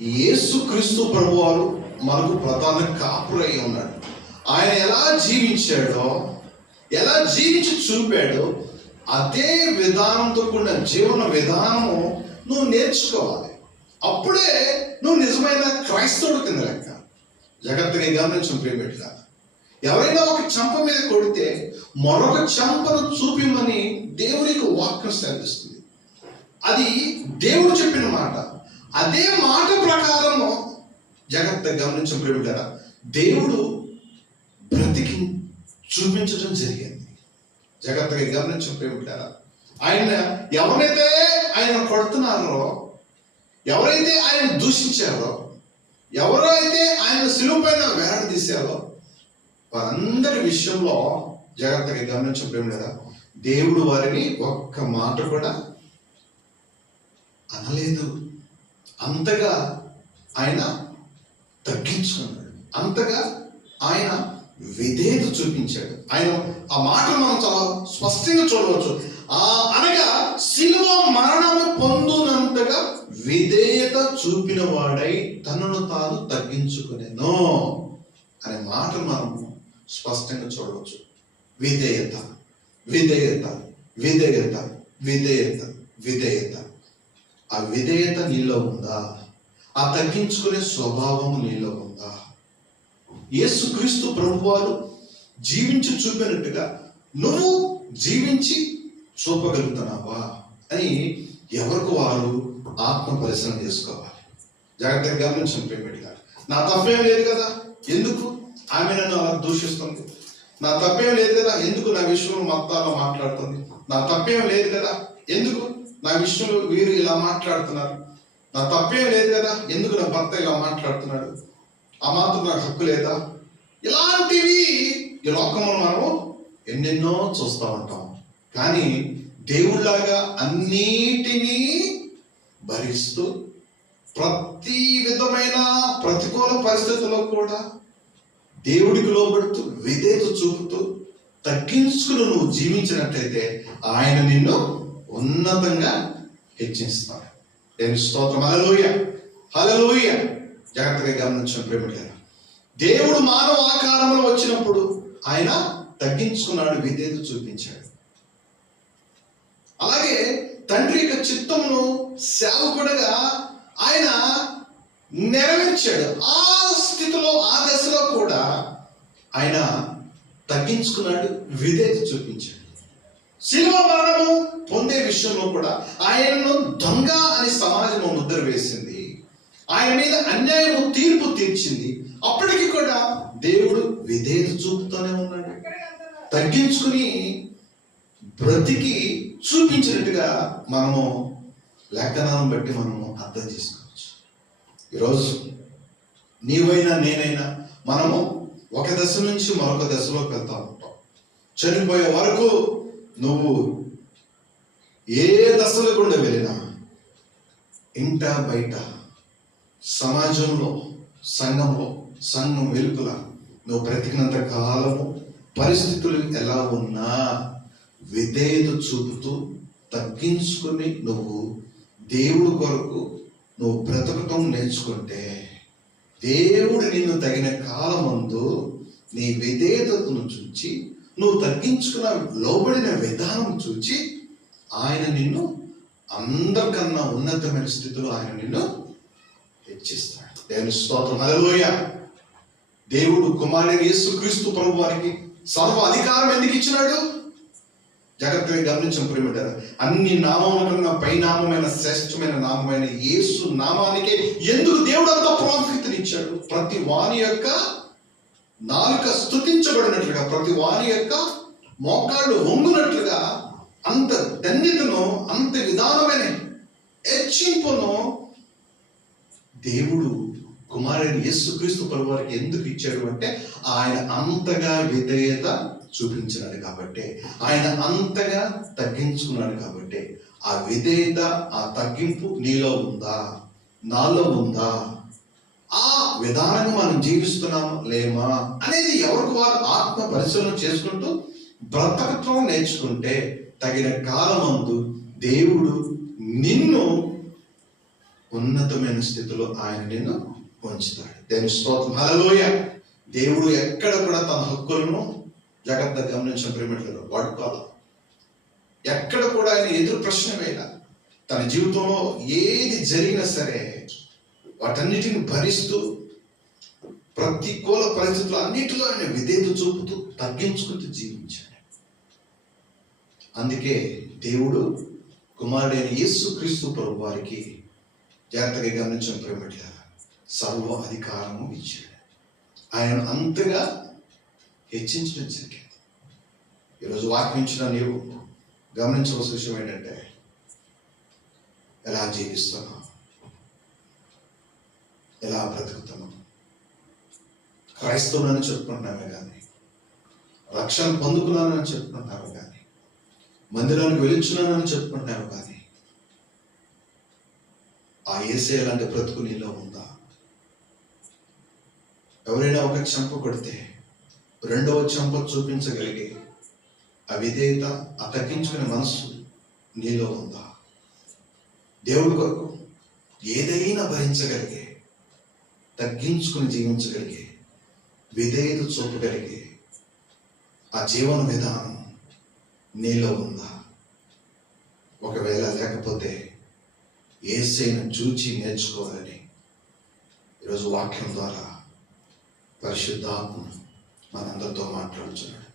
యేసు క్రీస్తు ప్రభువారు మనకు ప్రధాన కాపురై ఉన్నాడు. ఆయన ఎలా జీవించాడో ఎలా జీవించి చూపాడో అదే విధానంతో కూడిన జీవన విధానము నువ్వు నేర్చుకోవాలి. అప్పుడే నువ్వు నిజమైన క్రైస్తవుడు కింద లెక్క. జగత్తుని గమనించిన ప్రియబెట్టుగా ఎవరైనా ఒక చంప మీద కొడితే మరొక చంపను చూపిమని దేవునికి వాక్యం సెలవిస్తుంది. అది దేవుడు చెప్పిన మాట. అదే మాట ప్రకారము జాగ్రత్తగా గమనించిన కదా దేవుడు బ్రతికి చూపించడం జరిగింది. జాగ్రత్తగా గమనించిన కదా ఆయన ఎవరైతే ఆయన కొడుతున్నారో ఎవరైతే ఆయన దూషించారో ఎవరైతే ఆయన సులువు పైన వేలాడదీశారో వారందరి విషయంలో జాగ్రత్తగా గమనించిన ప్రేమ కదా దేవుడు వారిని ఒక్క మాట కూడా అనలేదు. అంతగా ఆయన తగ్గించుకున్నాడు. అంతగా ఆయన విధేయత చూపించాడు. ఆయన ఆ మాట మనం చాలా స్పష్టంగా చూడవచ్చు. ఆ అనగా శిలువ మరణము పొందునంతగా విధేయత చూపిన వాడై తనను తాను తగ్గించుకునేను అనే మాట మనం స్పష్టంగా చూడవచ్చు. విధేయత విధేయత విధేయత విధేయత విధేయత. ఆ విధేయత నీలో ఉందా? ఆ తగ్గించుకునే స్వభావం నీలో ఉందా? యేసుక్రీస్తు ప్రభువారు జీవించి చూపినట్టుగా నువ్వు జీవించి చూపగలుగుతున్నావా అని ఎవరికి వారు ఆత్మ పరిశ్రమ చేసుకోవాలి. జాగ్రత్తగా గమనించండి పేమెంట్ గారు. నా తప్పేం లేదు కదా? ఎందుకు? ఆమె నన్ను అలా దూషిస్తుంది. నా తప్పేం లేదు కదా? ఎందుకు నా విషయంలో మతాల్లో మాట్లాడుతుంది? నా తప్పేం లేదు కదా? ఎందుకు? నా విషయంలో వీరు ఇలా మాట్లాడుతున్నారు. నా తప్పేం లేదు కదా? ఎందుకు నా భర్త ఇలా మాట్లాడుతున్నాడు? ఆ మాత్రం నాకు హక్కు లేదా? ఇలాంటివి ఈ లోకంలో మనము ఎన్నెన్నో చూస్తూ ఉంటాం. కానీ దేవుళ్ళగా అన్నిటినీ భరిస్తూ ప్రతి విధమైన ప్రతికూల పరిస్థితుల్లో కూడా దేవుడికి లోబడుతూ విధేత చూపుతూ తగ్గించుకుని నువ్వు జీవించినట్లయితే ఆయన నిన్ను ఉన్నతంగా హెచ్చిస్తాడు దేవుని స్తోత్రం. హలలోయ హలలోయ జాగ్రత్తగా గమనించిన ప్రేమిటారు దేవుడు మానవ ఆకారంలో వచ్చినప్పుడు ఆయన తగ్గించుకున్నాడు విధేత చూపించాడు. అలాగే తండ్రి యొక్క చిత్తమును సేవకుడుగా ఆయన నెరవేర్చాడు. ఆ స్థితిలో ఆ దశలో కూడా ఆయన తగ్గించుకున్నాడు విధేత చూపించాడు. సినిమా మరణము పొందే విషయంలో కూడా ఆయనను దొంగ అని సమాజము ముద్ర వేసింది. ఆయన మీద అన్యాయము తీర్పు తీర్చింది. అప్పటికి కూడా దేవుడు విధేయత చూపుతూనే ఉన్నాడు. తగ్గించుకుని బ్రతికి చూపించినట్టుగా మనము లేఖనాలను బట్టి మనము అర్థం చేసుకోవచ్చు. ఈరోజు నీవైనా నేనైనా మనము ఒక దశ నుంచి మరొక దశలోకి వెళ్తా ఉంటాం. చనిపోయే వరకు నువ్వు ఏ దశలు కూడా వెళ్ళినా ఇంట బయట సమాజంలో సంఘంలో సంఘం వెలుపుల నువ్వు బ్రతికినంత కాలము పరిస్థితులు ఎలా ఉన్నా విధేయత చూపుతూ తగ్గించుకుని నువ్వు దేవుడు కొరకు నువ్వు బ్రతకటం నేర్చుకుంటే దేవుడు నిన్ను తగిన కాలమందు నీ విధేయతను చూచి నువ్వు తగ్గించుకున్న లోబడిన విధానం చూచి ఆయన నిన్ను అందరికన్నా ఉన్నతమైన స్థితిలో ఆయన నిన్ను హెచ్చిస్తాడు. దేవుని స్తోత్రం. అదలోయ దేవుడు కుమారుడు యేసుక్రీస్తు ప్రభు వారికి సర్వ అధికారం ఎందుకు ఇచ్చినాడు? జాగ్రత్తగా గమనించిన ప్రేమిటారు అన్ని నామముల కన్నా పైనామమైన శ్రేష్టమైన నామమైన యేసు నామానికే ఎందుకు దేవుడు అంత ప్రాముఖ్యతనిచ్చాడు ప్రతి వాని యొక్క నాలుక స్థుతించబడినట్లుగా ప్రతి వాని యొక్క మోకాళ్ళు వంగునట్లుగా అంత ధన్యతను అంత విధానమైన హెచ్చింపును దేవుడు కుమారుని యేసుక్రీస్తు ప్రభు ఎందుకు ఇచ్చాడు అంటే ఆయన అంతగా విధేయత చూపించినాడు కాబట్టి ఆయన అంతగా తగ్గించుకున్నాడు కాబట్టి. ఆ విధేయత ఆ తగ్గింపు నీలో ఉందా? నాలో ఉందా? ఆ విధానంగా మనం జీవిస్తున్నామా? లేమా? అనేది ఎవరికి వారు ఆత్మ పరిశీలన చేసుకుంటూ బ్రతకత్వం నేర్చుకుంటే తగిన కాలమందు దేవుడు నిన్ను ఉన్నతమైన స్థితిలో ఆయన నిన్ను ఉంచుతాడు. దేని స్తోత్రం. హలోయ దేవుడు ఎక్కడ కూడా తన హక్కులను జాగ్రత్తగా గమనించిన ప్రేమిట్లో వాడుకోవాలి? ఎక్కడ కూడా ఆయన ఎదురు ప్రశ్న వేయాల. తన జీవితంలో ఏది జరిగినా సరే వాటన్నిటిని భరిస్తూ ప్రతికూల పరిస్థితులు అన్నిటిలో ఆయన విధేయత చూపుతూ తగ్గించుకుంటూ జీవించాడు. అందుకే దేవుడు కుమారుడైన యేసు క్రీస్తు ప్రభు వారికి జాగ్రత్తగా గమనించిన ప్రేమట్ల సర్వ అధికారము ఇచ్చాడు. ఆయన అంతగా హెచ్చించడం జరిగింది. ఈరోజు వాక్యించిన నీవు గమనించవలసిన విషయం ఏంటంటే ఎలా జీవిస్తున్నాం ఎలా బ్రతుకుతున్నావు? క్రైస్తవులను చెప్పుకుంటున్నామే కానీ రక్షణ పొందుకున్నానని చెప్పుకుంటున్నాము కానీ మందిరానికి వెలించున్నానని చెప్పుకుంటున్నాము కానీ ఆ ఏసే లాంటి బ్రతుకు నీలో ఉందా? ఎవరైనా ఒక చెంప కొడితే రెండవ చెంప చూపించగలిగే ఆ విధేయత ఆ తగ్గించుకునే మనస్సు నీలో ఉందా? దేవుడి కొరకు ఏదైనా భరించగలిగే తగ్గించుకుని జీవించగలిగే విధేయత చూపగలిగే ఆ జీవన విధానం నీలో ఉందా? ఒకవేళ లేకపోతే ఏసైను చూచి నేర్చుకోవాలని ఈరోజు వాక్యం ద్వారా పరిశుద్ధాత్మ మనందరితో మాట్లాడుచున్నాడు.